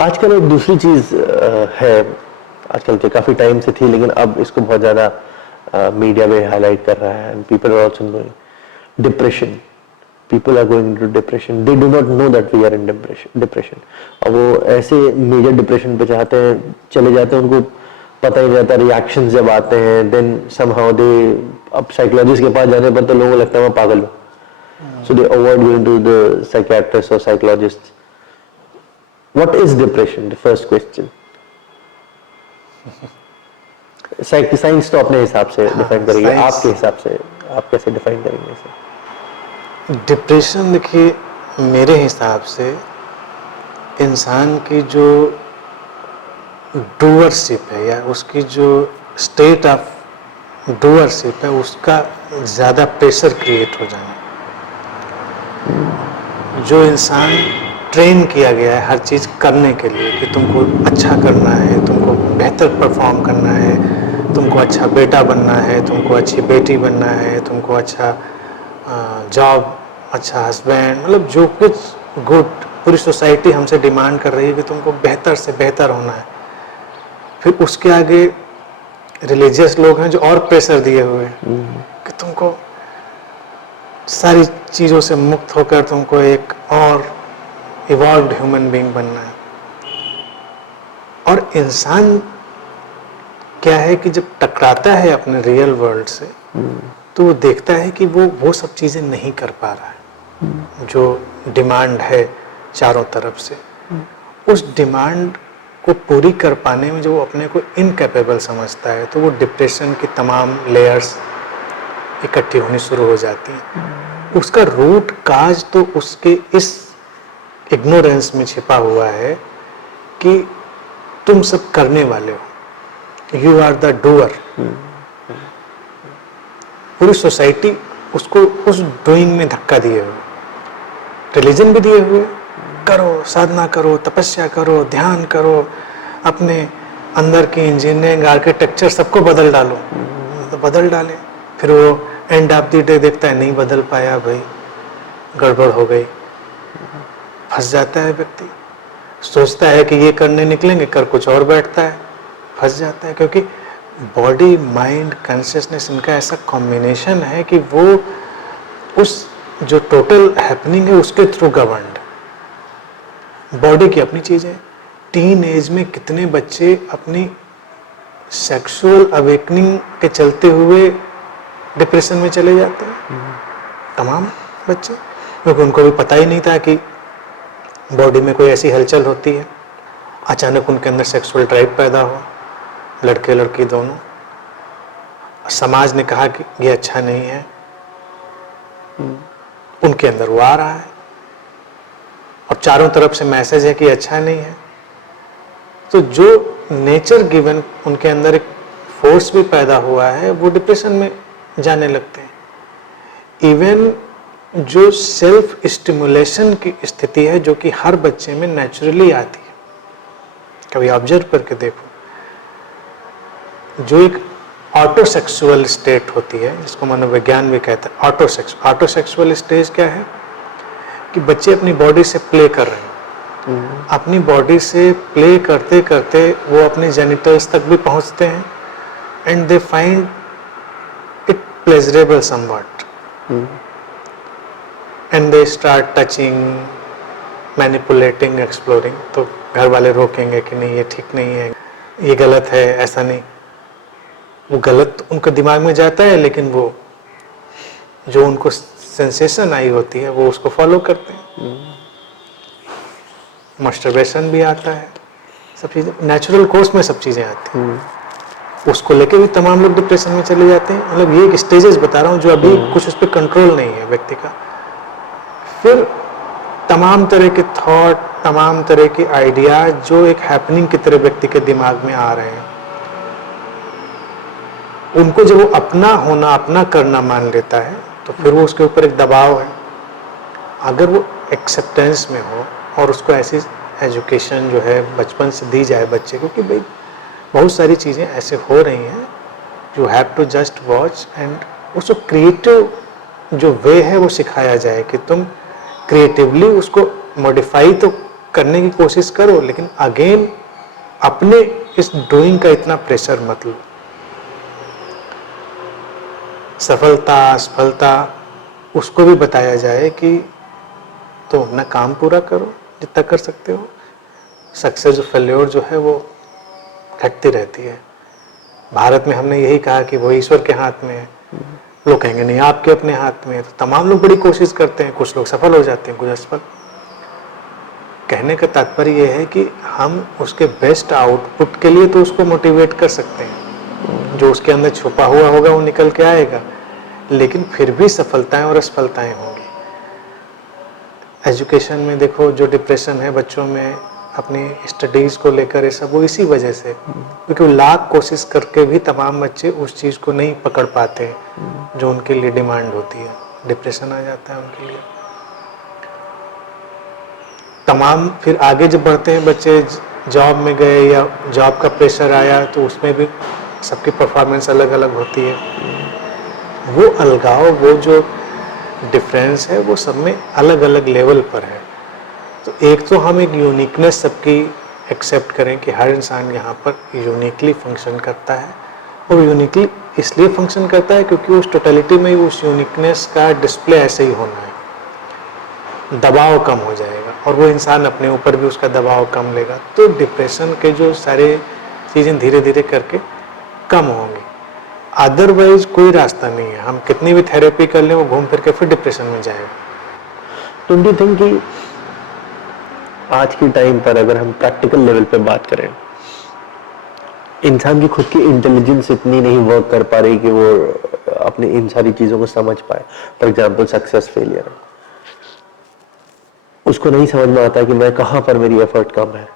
आजकल एक दूसरी चीज है, आजकल के काफी टाइम से थी लेकिन अब इसको बहुत ज्यादा मीडिया में हाईलाइट कर रहा है, and people are also going depression. People are going to depression, they do not know that we are in depression. और वो ऐसे मेजर डिप्रेशन पे चाहते हैं, चले जाते हैं, उनको पता ही नहीं रहता. रिएक्शंस जब आते हैं देन समहाउ दे, अब साइकोलॉजिस्ट के पास जाने पर तो लोगों को लगता है मैं पागल हूँ, so they avoid going to the psychiatrist or psychologist. What is depression? The first question. Science तो अपने हिसाब से डिफाइन करेंगे, आपके हिसाब से आप कैसे डिफाइन करेंगे इसे? डिप्रेशन देखिए, मेरे हिसाब से इंसान की जो डूअरशिप है या उसकी जो स्टेट ऑफ डूअरशिप है उसका ज़्यादा प्रेशर क्रिएट हो जाना. जो इंसान ट्रेन किया गया है हर चीज़ करने के लिए कि तुमको अच्छा करना है, तुमको बेहतर परफॉर्म करना है, तुमको अच्छा बेटा बनना है, तुमको अच्छी बेटी बनना है, तुमको अच्छा जॉब, अच्छा हस्बैंड, मतलब जो कुछ गुड पूरी सोसाइटी हमसे डिमांड कर रही है कि तुमको बेहतर से बेहतर होना है. फिर उसके आगे रिलीजियस लोग हैं जो और प्रेशर दिए हुए हैं कि तुमको सारी चीज़ों से मुक्त होकर तुमको एक और इवॉल्व्ड ह्यूमन बीइंग बनना है. और इंसान क्या है कि जब टकराता है अपने रियल वर्ल्ड से तो वो देखता है कि वो सब चीज़ें नहीं कर पा रहा है जो डिमांड है चारों तरफ से. उस डिमांड को पूरी कर पाने में जो वो अपने को इनकैपेबल समझता है तो वो डिप्रेशन की तमाम लेयर्स इकट्ठी होनी शुरू हो जाती हैं. उसका रूट काज तो उसके इस इग्नोरेंस में छिपा हुआ है कि तुम सब करने वाले हो, यू आर द डूअर. पूरी सोसाइटी उसको उस डूइंग में धक्का दिए हुए, रिलीजन भी दिए हुए, करो, साधना करो, तपस्या करो, ध्यान करो, अपने अंदर की इंजीनियरिंग आर्किटेक्चर सबको बदल डालो. तो बदल डाले, फिर वो एंड ऑफ द डे देखता है नहीं बदल पाया, भाई गड़बड़ हो गई. फंस जाता है व्यक्ति, सोचता है कि ये करने निकलेंगे, कर कुछ और बैठता है, फंस जाता है. क्योंकि बॉडी माइंड कॉन्शियसनेस इनका ऐसा कॉम्बिनेशन है कि वो उस जो टोटल हैपनिंग है उसके थ्रू गवर्नड. बॉडी की अपनी चीज़ें. टीन एज में कितने बच्चे अपनी सेक्सुअल अवेकनिंग के चलते हुए डिप्रेशन में चले जाते हैं, तमाम बच्चे, क्योंकि उनको भी पता ही नहीं था कि बॉडी में कोई ऐसी हलचल होती है. अचानक उनके अंदर सेक्सुअल ड्राइव पैदा हो, लड़के लड़की दोनों. समाज ने कहा कि ये अच्छा नहीं है, उनके अंदर वो आ रहा है और चारों तरफ से मैसेज है कि अच्छा नहीं है. तो जो नेचर गिवन उनके अंदर एक फोर्स भी पैदा हुआ है वो डिप्रेशन में जाने लगते हैं. इवन जो सेल्फ स्टिमुलेशन की स्थिति है जो कि हर बच्चे में नेचुरली आती है, कभी ऑब्जर्व करके देखो, जो एक ऑटोसेक्सुअल स्टेट होती है जिसको मनोविज्ञान भी कहता है ऑटोसेक्सुअल स्टेज क्या है कि बच्चे अपनी बॉडी से प्ले कर रहे हैं. अपनी बॉडी से प्ले करते करते वो अपने जेनिटल्स तक भी पहुंचते हैं and they find it pleasurable somewhat and they start touching, manipulating, exploring. तो घर वाले रोकेंगे कि नहीं ये ठीक नहीं है, ये गलत है, ऐसा नहीं. वो गलत उनके दिमाग में जाता है लेकिन वो जो उनको सेंसेशन आई होती है वो उसको फॉलो करते हैं. मास्टरबेशन भी आता है, सब चीज़ें नेचुरल कोर्स में सब चीज़ें आती हैं. उसको लेके भी तमाम लोग डिप्रेशन में चले जाते हैं. मतलब ये स्टेजेस बता रहा हूँ जो अभी कुछ उस पर कंट्रोल नहीं है व्यक्ति का. फिर तमाम तरह के थॉट, तमाम तरह के आइडियाज जो एक हैपनिंग की तरह व्यक्ति के दिमाग में आ रहे हैं, उनको जब वो अपना होना, अपना करना मान लेता है तो फिर वो उसके ऊपर एक दबाव है. अगर वो एक्सेप्टेंस में हो और उसको ऐसी एजुकेशन जो है बचपन से दी जाए बच्चे को कि भाई बहुत सारी चीज़ें ऐसे हो रही हैं, you have to just watch, and उसको क्रिएटिव जो वे है वो सिखाया जाए कि तुम क्रिएटिवली उसको मॉडिफाई तो करने की कोशिश करो, लेकिन अगेन अपने इस डूइंग का इतना प्रेशर मत लो। सफलता असफलता उसको भी बताया जाए कि तो अपना काम पूरा करो जितना कर सकते हो। सक्सेस और फेल्योर जो है वो घटती रहती है। भारत में हमने यही कहा कि वो ईश्वर के हाथ में है। लोग कहेंगे नहीं आपके अपने हाथ में है। तो तमाम लोग बड़ी कोशिश करते हैं, कुछ लोग सफल हो जाते हैं, कुछ असफल। कहने का तात्पर्य यह है कि हम उसके बेस्ट आउटपुट के लिए तो उसको मोटिवेट कर सकते हैं, जो उसके अंदर छुपा हुआ होगा वो निकल के आएगा, लेकिन फिर भी सफलताएं और असफलताएं होंगी। एजुकेशन में देखो, जो डिप्रेशन है बच्चों में अपनी स्टडीज़ को लेकर, ये सब वो इसी वजह से, क्योंकि वो लाख कोशिश करके भी तमाम बच्चे उस चीज़ को नहीं पकड़ पाते जो उनके लिए डिमांड होती है। डिप्रेशन आ जाता है उनके लिए। तमाम फिर आगे जब बढ़ते हैं बच्चे, जॉब में गए या जॉब का प्रेशर आया, तो उसमें भी सबकी परफॉर्मेंस अलग अलग होती है। वो अलगाव, वो जो डिफरेंस है, वो सब में अलग अलग लेवल पर है। तो एक तो हम एक यूनिकनेस सबकी एक्सेप्ट करें कि हर इंसान यहाँ पर यूनिकली फंक्शन करता है, और यूनिकली इसलिए फंक्शन करता है क्योंकि उस टोटलिटी में उस यूनिकनेस का डिस्प्ले ऐसे ही होना है। दबाव कम हो जाएगा और वो इंसान अपने ऊपर भी उसका दबाव कम लेगा, तो डिप्रेशन के जो सारे चीज़ें धीरे धीरे करके कम होंगी। अदरवाइज कोई रास्ता नहीं है। हम कितनी भी थेरेपी कर लें, वो घूम फिर के फिर डिप्रेशन में जाएगा। डोंट यू थिंक कि आज की टाइम पर अगर हम प्रैक्टिकल लेवल पे बात करें, इंसान की खुद की इंटेलिजेंस इतनी नहीं वर्क कर पा रही कि वो अपनी इन सारी चीज़ों को समझ पाए। फॉर एग्जाम्पल सक्सेस फेलियर, उसको नहीं समझ में आता कि मैं कहाँ पर मेरी एफर्ट कम है,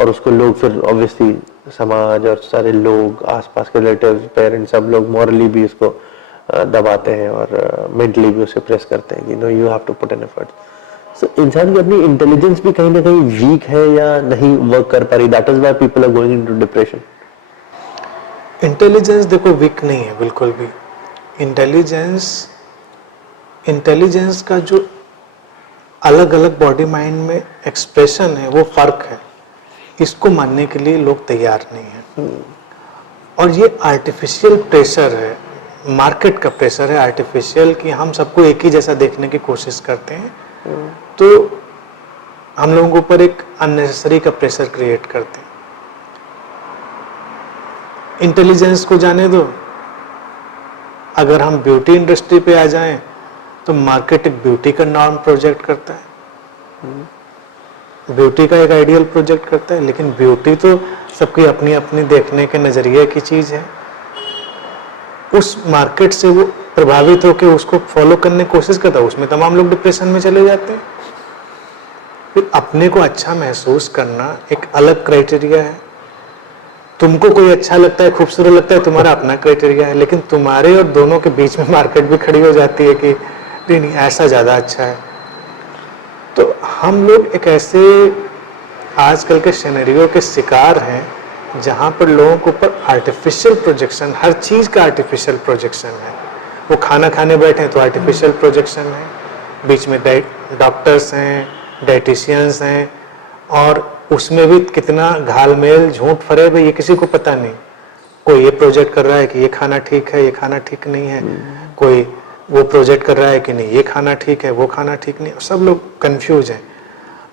और उसको लोग फिर ऑब्वियसली समाज और सारे लोग, आसपास के रिलेटिव्स, पेरेंट्स, सब लोग मॉरली भी उसको दबाते हैं और मेंटली भी उसे प्रेस करते हैं कि no you have to put in effort. So इंसान की अपनी इंटेलिजेंस भी कहीं ना कहीं वीक है या नहीं वर्क कर पा रही, that is why people are going into depression. Intelligence देखो वीक नहीं है बिल्कुल भी। इंटेलिजेंस का जो अलग अलग बॉडी माइंड में एक्सप्रेशन है वो फर्क है, इसको मानने के लिए लोग तैयार नहीं है। और ये आर्टिफिशियल प्रेशर है, मार्केट का प्रेशर है आर्टिफिशियल, कि हम सबको एक ही जैसा देखने की कोशिश करते हैं, तो हम लोगों के ऊपर एक अननेसेसरी का प्रेशर क्रिएट करते हैं। इंटेलिजेंस को जाने दो। अगर हम ब्यूटी इंडस्ट्री पे आ जाएं, तो मार्केट एक ब्यूटी का नॉर्म प्रोजेक्ट करता है, ब्यूटी का एक आइडियल प्रोजेक्ट करता है, लेकिन ब्यूटी तो सबकी अपनी अपनी देखने के नजरिए की चीज है। उस मार्केट से वो प्रभावित होकर उसको फॉलो करने की कोशिश करता है, उसमें तमाम लोग डिप्रेशन में चले जाते हैं। फिर अपने को अच्छा महसूस करना एक अलग क्राइटेरिया है। तुमको कोई अच्छा लगता है, खूबसूरत लगता है, तुम्हारा अपना क्राइटेरिया है, लेकिन तुम्हारे और दोनों के बीच में मार्केट भी खड़ी हो जाती है कि नहीं ऐसा ज़्यादा अच्छा है। तो हम लोग एक ऐसे आजकल के सिनेरियो के शिकार हैं जहाँ पर लोगों के ऊपर आर्टिफिशियल प्रोजेक्शन, हर चीज़ का आर्टिफिशियल प्रोजेक्शन है। वो खाना खाने बैठे तो आर्टिफिशियल प्रोजेक्शन है, बीच में डॉक्टर्स हैं, डाइटिशियंस हैं, और उसमें भी कितना घालमेल, झूठ फरेब है, ये किसी को पता नहीं। कोई ये प्रोजेक्ट कर रहा है कि ये खाना ठीक है, ये खाना ठीक नहीं है, कोई वो प्रोजेक्ट कर रहा है कि नहीं ये खाना ठीक है, वो खाना ठीक नहीं, सब लोग कंफ्यूज हैं।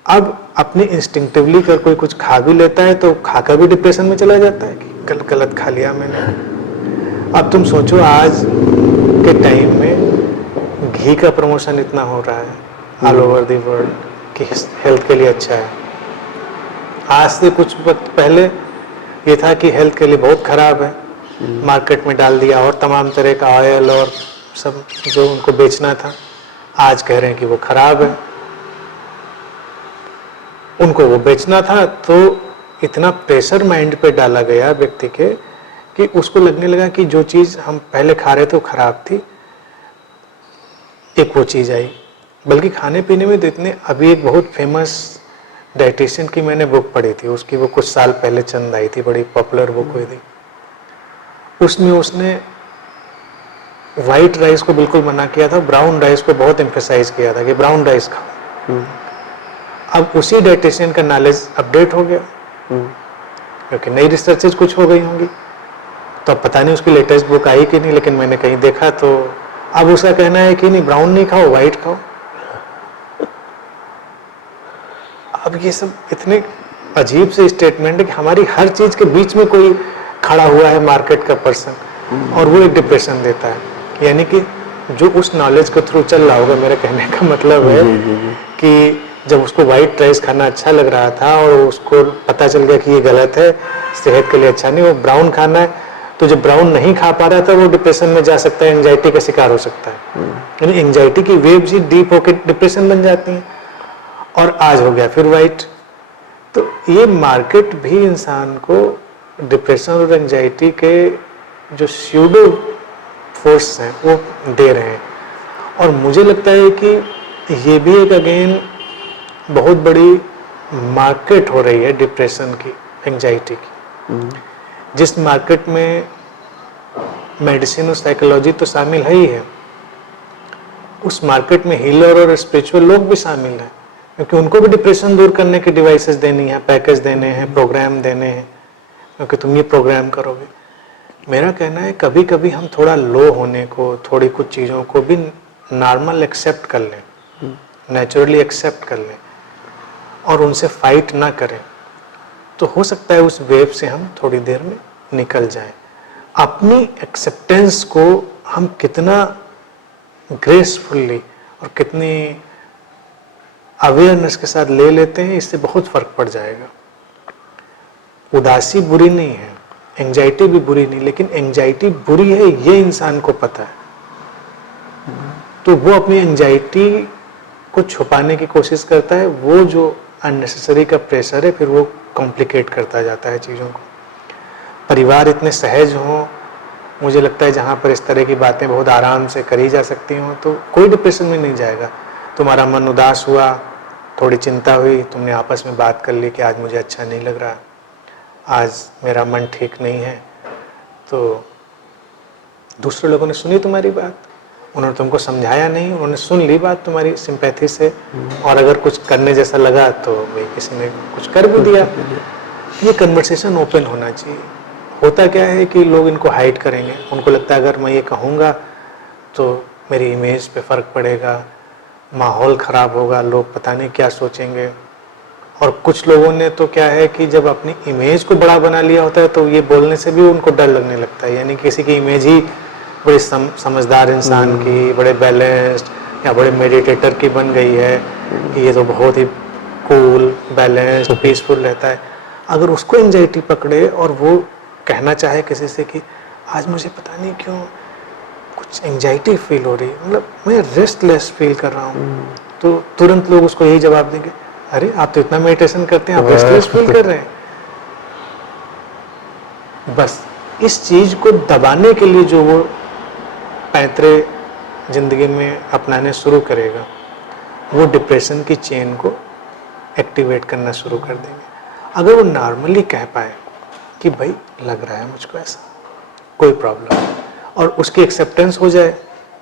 अब अपने इंस्टिंक्टिवली कर कोई कुछ खा भी लेता है तो खाकर भी डिप्रेशन में चला जाता है कि कल गलत खा लिया मैंने। अब तुम सोचो, आज के टाइम में घी का प्रमोशन इतना हो रहा है ऑल ओवर द वर्ल्ड कि हेल्थ के लिए अच्छा है। आज से कुछ वक्त पहले ये था कि हेल्थ के लिए बहुत खराब है, मार्केट में डाल दिया, और तमाम तरह का ऑयल और सब जो उनको बेचना था, आज कह रहे हैं कि वो खराब है। उनको वो बेचना था, तो इतना प्रेशर माइंड पे डाला गया व्यक्ति के कि उसको लगने लगा कि जो चीज़ हम पहले खा रहे थे वो खराब थी, एक वो चीज़ आई। बल्कि खाने पीने में तो इतने, अभी एक बहुत फेमस डाइटिशियन की मैंने बुक पढ़ी थी, उसकी वो कुछ साल पहले चंद आई थी, बड़ी पॉपुलर बुक हुई थी। उसमें उसने वाइट राइस को बिल्कुल मना किया था, ब्राउन राइस को बहुत एम्फेसाइज किया था कि ब्राउन राइस खाओ। अब उसी डाइटिशियन का नॉलेज अपडेट हो गया क्योंकि नई रिसर्चेज कुछ हो गई होंगी, तो अब पता नहीं उसकी लेटेस्ट बुक आई कि नहीं, लेकिन मैंने कहीं देखा तो अब उसका कहना है कि नहीं ब्राउन नहीं खाओ, व्हाइट खाओ। अब ये सब इतने अजीब से स्टेटमेंट है कि हमारी हर चीज के बीच में कोई खड़ा हुआ है मार्केट का पर्सन और वो एक डिप्रेशन देता है। यानी कि जो उस नॉलेज के थ्रू चल रहा होगा, मेरे कहने का मतलब है कि जब उसको व्हाइट राइस खाना अच्छा लग रहा था और उसको पता चल गया कि ये गलत है, सेहत के लिए अच्छा नहीं, वो ब्राउन खाना है, तो जब ब्राउन नहीं खा पा रहा था वो डिप्रेशन में जा सकता है, एंजाइटी का शिकार हो सकता है। यानी एंजाइटी की वेव्स ही डीप होकर डिप्रेशन बन जाती हैं। और आज हो गया फिर वाइट। तो ये मार्केट भी इंसान को डिप्रेशन और एंजाइटी के जो स्यूडो फोर्स हैं वो दे रहे हैं। और मुझे लगता है कि ये भी एक अगेन बहुत बड़ी मार्केट हो रही है डिप्रेशन की, एंजाइटी की, जिस मार्केट में मेडिसिन और साइकोलॉजी तो शामिल है ही है, उस मार्केट में हीलर और स्पिरिचुअल लोग भी शामिल हैं, क्योंकि उनको भी डिप्रेशन दूर करने की डिवाइसेस देनी है, पैकेज देने हैं, प्रोग्राम देने हैं, क्योंकि तुम ये प्रोग्राम करोगे। मेरा कहना है कभी कभी हम थोड़ा लो होने को, थोड़ी कुछ चीज़ों को भी नॉर्मल एक्सेप्ट कर लें, नेचुरली एक्सेप्ट कर लें और उनसे फाइट ना करें, तो हो सकता है उस वेव से हम थोड़ी देर में निकल जाएं। अपनी एक्सेप्टेंस को हम कितना ग्रेसफुली और कितनी अवेयरनेस के साथ ले लेते हैं, इससे बहुत फर्क पड़ जाएगा। उदासी बुरी नहीं है, एंजाइटी भी बुरी नहीं, लेकिन एंजाइटी बुरी है ये इंसान को पता है, तो वो अपनी एंजाइटी को छुपाने की कोशिश करता है। वो जो अननेसेसरी का प्रेशर है फिर वो कॉम्प्लिकेट करता जाता है चीज़ों को। परिवार इतने सहज हों, मुझे लगता है जहाँ पर इस तरह की बातें बहुत आराम से करी जा सकती हों, तो कोई डिप्रेशन में नहीं जाएगा। तुम्हारा मन उदास हुआ, थोड़ी चिंता हुई, तुमने आपस में बात कर ली कि आज मुझे अच्छा नहीं लग रहा, आज मेरा मन ठीक नहीं है, तो दूसरे लोगों ने सुनी तुम्हारी बात, उन्होंने तुमको समझाया नहीं, उन्होंने सुन ली बात तुम्हारी सिंपैथी से, और अगर कुछ करने जैसा लगा तो भाई किसी ने कुछ कर भी दिया। ये कन्वर्सेशन ओपन होना चाहिए। होता क्या है कि लोग इनको हाइड करेंगे, उनको लगता है अगर मैं ये कहूँगा तो मेरी इमेज पे फ़र्क पड़ेगा, माहौल ख़राब होगा, लोग पता नहीं क्या सोचेंगे। और कुछ लोगों ने तो क्या है कि जब अपनी इमेज को बड़ा बना लिया होता है तो ये बोलने से भी उनको डर लगने लगता है। यानी किसी की इमेज ही बड़ी समझदार इंसान की, बड़े बैलेंस्ड या बड़े मेडिटेटर की बन गई है कि ये तो बहुत ही कूल, बैलेंस्ड, पीसफुल रहता है। अगर उसको एंजाइटी पकड़े और वो कहना चाहे किसी से कि आज मुझे पता नहीं क्यों कुछ एंजाइटी फील हो रही है, मतलब मैं रेस्टलेस फील कर रहा हूँ, तो तुरंत लोग उसको यही जवाब देंगे, अरे आप तो इतना मेडिटेशन करते हैं, आप रेस्टलेस फील कर रहे हैं। बस इस चीज को दबाने के लिए जो वो पैंतरे जिंदगी में अपनाने शुरू करेगा, वो डिप्रेशन की चेन को एक्टिवेट करना शुरू कर देंगे। अगर वो नॉर्मली कह पाए कि भाई लग रहा है मुझको ऐसा, कोई प्रॉब्लम नहीं, और उसकी एक्सेप्टेंस हो जाए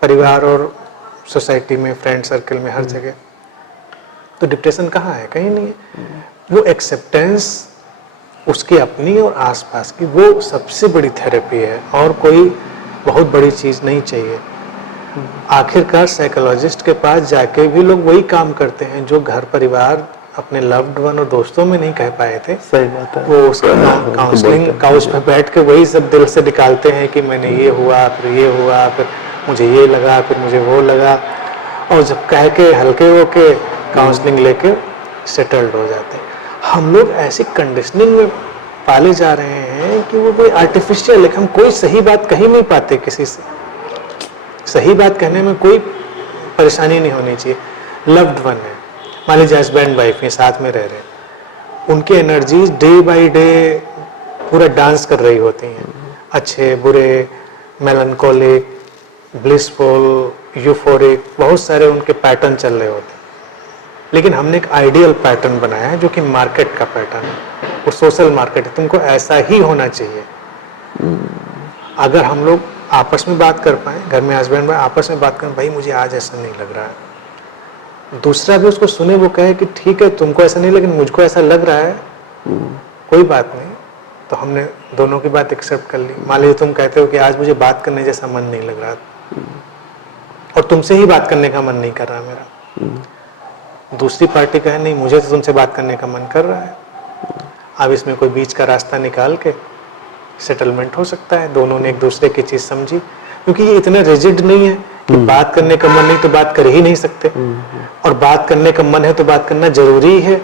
परिवार और सोसाइटी में, फ्रेंड सर्कल में, हर जगह, तो डिप्रेशन कहाँ है? कहीं नहीं है। वो एक्सेप्टेंस उसकी अपनी और आसपास की, वो सबसे बड़ी थेरेपी है, और कोई बहुत बड़ी चीज़ नहीं चाहिए। आखिरकार साइकोलॉजिस्ट के पास जाके भी लोग वही काम करते हैं जो घर परिवार, अपने लव्ड वन और दोस्तों में नहीं कह पाए थे। सही बात है। वो उसका काउंसलिंग काउच पे बैठ के वही सब दिल से निकालते हैं कि मैंने ये हुआ, फिर ये हुआ, फिर मुझे ये लगा, फिर मुझे वो लगा, और जब कह के हल्के होके काउंसलिंग लेके सेटल्ड हो जाते हैं। हम लोग ऐसी कंडीशनिंग में पाले जा रहे हैं कि वो कोई आर्टिफिशियल है, हम कोई सही बात कह ही नहीं पाते किसी से। सही बात कहने में कोई परेशानी नहीं होनी चाहिए। लव्ड वन है, मान लीजिए हस्बैंड वाइफ हैं, साथ में रह रहे हैं, उनकी एनर्जीज डे बाय डे पूरा डांस कर रही होती हैं, अच्छे बुरे, मेलनकोलिक, ब्लिसफुल, यूफोरिक, बहुत सारे उनके पैटर्न चल रहे होते हैं। लेकिन हमने एक आइडियल पैटर्न बनाया है जो कि मार्केट का पैटर्न है, वो सोशल मार्केट है, तुमको ऐसा ही होना चाहिए। अगर हम लोग आपस में बात कर पाए, घर में हस्बैंड वाइफ आपस में बात करें, भाई मुझे आज ऐसा नहीं लग रहा है, दूसरा भी उसको सुने, वो कहे कि ठीक है तुमको ऐसा नहीं लेकिन मुझको ऐसा लग रहा है, कोई बात नहीं। तो हमने दोनों की बात एक्सेप्ट कर ली। मान लीजिए तुम कहते हो कि आज मुझे बात करने जैसा मन नहीं लग रहा और तुमसे ही बात करने का मन नहीं कर रहा मेरा, दूसरी पार्टी कहे नहीं मुझे तो तुमसे बात करने का मन कर रहा है। अब इसमें कोई बीच का रास्ता निकाल के सेटलमेंट हो सकता है, दोनों ने एक दूसरे की चीज समझी, क्योंकि ये इतना रिजिड नहीं है कि बात करने का मन नहीं तो बात कर ही नहीं सकते, और बात करने का मन है तो बात करना जरूरी है,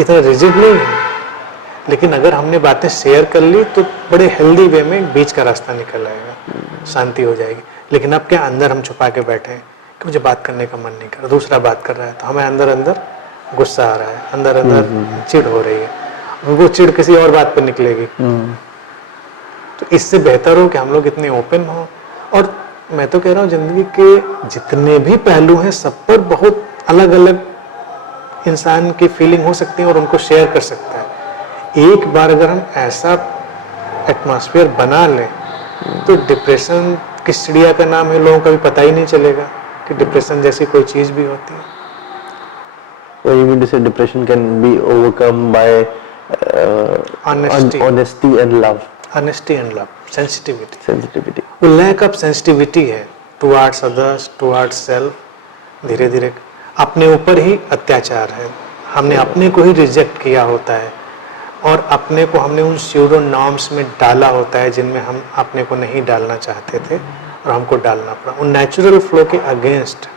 इतना रिजिड नहीं है। लेकिन अगर हमने बातें शेयर कर ली तो बड़े हेल्दी वे में बीच का रास्ता निकल आएगा, शांति हो जाएगी। लेकिन अब क्या अंदर हम छुपा के बैठे हैं कि मुझे बात करने का मन नहीं कर रहा, दूसरा बात कर रहा है तो हमें अंदर अंदर गुस्सा आ रहा है, अंदर अंदर चिढ़ हो रही है, वो चिढ़ किसी और बात पर निकलेगी। तो इससे बेहतर हो कि हम लोग इतने ओपन हो। और मैं तो कह रहा हूँ जिंदगी के जितने भी पहलू हैं सब पर बहुत अलग अलग इंसान की फीलिंग हो सकती है और उनको शेयर कर सकता है। एक बार अगर हम ऐसा एटमॉस्फेयर बना लें तो डिप्रेशन किस चिड़िया का नाम है लोगों का भी पता ही नहीं चलेगा कि डिप्रेशन जैसी कोई चीज भी होती है। So you mean to say depression can be overcome by honesty and love. Honesty and love, sensitivity. Sensitivity. वो lack of sensitivity है towards others, towards self। धीरे धीरे अपने ऊपर ही अत्याचार है, हमने अपने को ही रिजेक्ट किया होता है और अपने को हमने उन स्यूडो नॉर्म्स में डाला होता है जिनमें हम अपने को नहीं डालना चाहते थे और हमको डालना पड़ा। उन नेचुरल फ्लो के अगेंस्ट